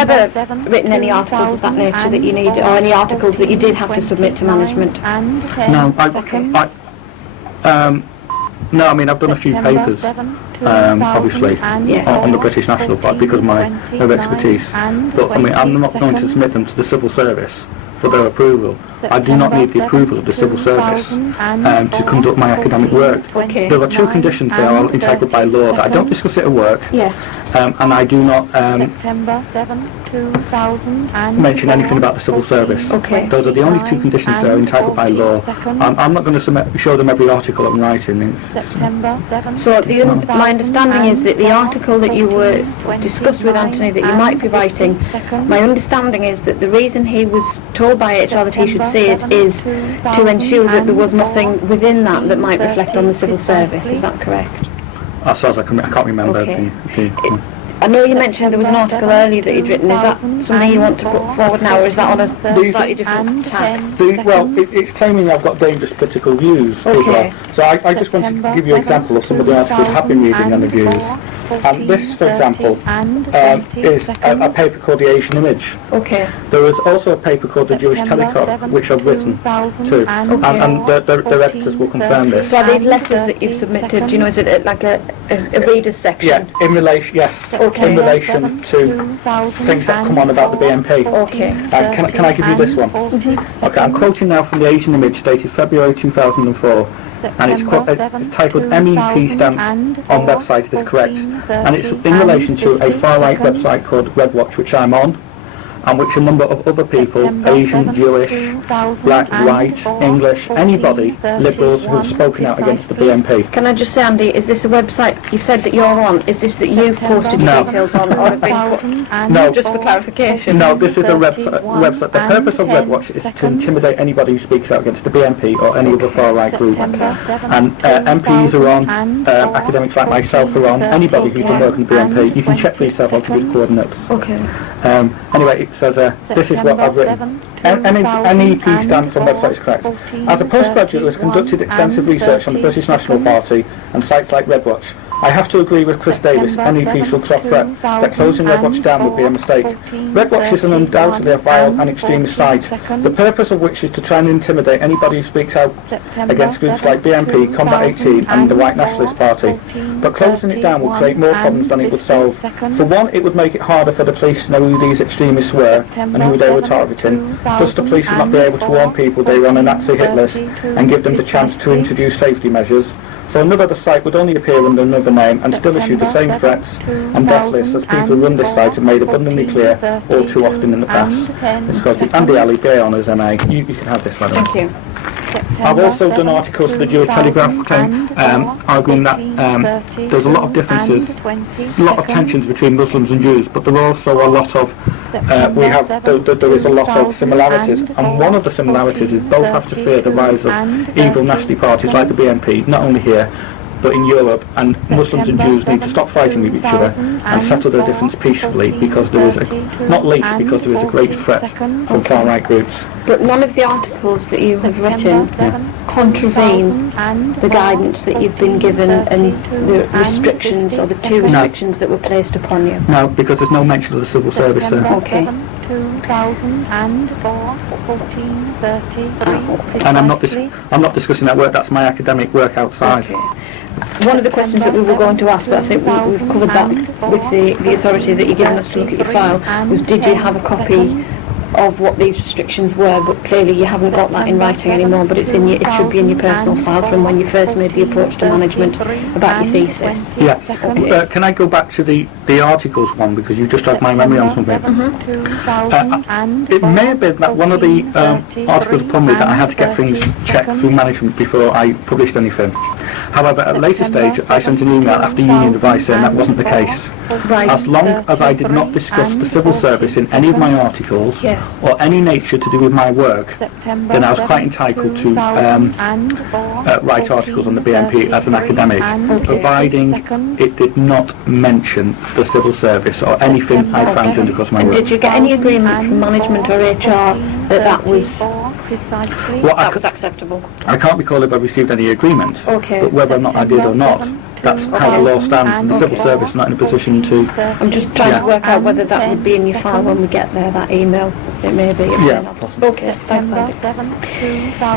ever written any articles of that nature that you need, or any articles that you did have to submit to management? No, no, I mean, I've done a few papers, obviously, on the British National Party because of my expertise, but I mean, I'm not going to submit them to the civil service for their approval. I do not need the approval of the civil service to conduct my academic work. Okay. There are two conditions they are entitled by law that I don't discuss it at work, yes. And I do not mention anything about the civil service. Okay. Those are the only two conditions that are entitled by law. I'm not going to show them every article I'm writing. So my understanding is that the article that you were discussed with Anthony that you might be writing, my understanding is that the reason he was told by HR that he should see it is to ensure that there was nothing within that that might reflect on the civil service. Is that correct? As far as I can't remember. Okay. I know you mentioned there was an article earlier that you'd written. Is that something you want to put forward now, or is that on a slightly different tack? Well, it's claiming I've got dangerous political views. Okay. So I just wanted to give you an example of some of the articles I have been reading and the views. And this, for example, is a paper called The Asian Image. Okay. There is also a paper called The Jewish Telecom, which I've written too. And the editors will confirm this. So are these letters that you've submitted, do you know, is it like a reader's section? Yeah, in relation, yes. Okay. In relation to things that come on about the BNP. Okay. Can I give you this one? Okay, I'm quoting now from The Asian Image, dated February 2004. And it's titled MEP stamps on website, is correct. And it's in relation to a far-right website called Redwatch, which I'm on, and which a number of other people, Asian, Jewish, black, white, English, anybody, liberals, who have spoken out against the BNP. Can I just say, Andy, is this a website you've said that you're on? Is this that you've posted your details on, or have been put? No. Just for clarification. No, this is a website. The purpose of Redwatch is to intimidate anybody who speaks out against the BNP or any other far-right group. And MPs are on, academics like myself are on, anybody who's been working with the BNP. You can check for yourself, I'll give you the coordinates. Okay. Anyway, it says, this is what I've written. MEP stamps on website is correct. As a postgraduate who has conducted extensive research on the British National Party and sites like Redwatch, I have to agree with Chris Davis, MEP shall cross threat, that closing Redwatch down would be a mistake. Redwatch is an undoubtedly a vile and extremist site, the purpose of which is to try and intimidate anybody who speaks out against groups like BNP, Combat 18 and the White Nationalist Party. But closing it down will create more problems than it would solve. For one, it would make it harder for the police to know who these extremists were and who they were targeting. Thus the police would not be able to warn people they were on a Nazi hit list and give them the chance to introduce safety measures. So another the site would only appear under another name and still issue the same threats and death lists as people who run this site have made abundantly clear all too often in the past. It's called Andi Ali, BA Honours MA. You can have this, madam. Thank you. I've also done articles for the Jewish Telegraph, arguing that there's a lot of differences, a lot of tensions between Muslims and Jews, but there are also a lot of, there is a lot of similarities, and one of the similarities is both have to fear the rise of evil, nasty parties like the BNP, not only here, but in Europe, and Muslims and Jews need to stop fighting with each other and settle their difference peacefully, because there is not least because there is a great threat from far-right groups. But none of the articles that you have written contravene the guidance that you've been given and the restrictions, or the two restrictions that were placed upon you? No, because there's no mention of the civil service there. Okay. And I'm not discussing that work, that's my academic work outside. Okay. One of the questions that we were going to ask, but I think we've covered that with the authority that you've given us to look at your file, was did you have a copy of what these restrictions were? But clearly you haven't got that in writing anymore, but it should be in your personal file from when you first made the approach to management about your thesis. Yeah. Okay. Can I go back to the articles one, because you just dragged my memory on something. It may have been that one of the articles upon me that I had to get things checked through management before I published anything. However, at a later stage, I sent an email after union advice saying that wasn't the case. Right. As long as I did not discuss the civil service in any of my articles, or any nature to do with my work, then I was quite entitled to write articles on the BNP as an academic, providing it did not mention the civil service or anything I found under my work. And did you get any agreement from management or HR that was Well, That was acceptable. I can't recall if I received any agreement, Okay. but whether or not I did or not, that's how the law stands, and the civil service is not in a position to... I'm just trying Yeah. to work out whether that would be in your file when we get there, that email. It may be. It may Yeah, not. possibly. Okay, thanks, Andy.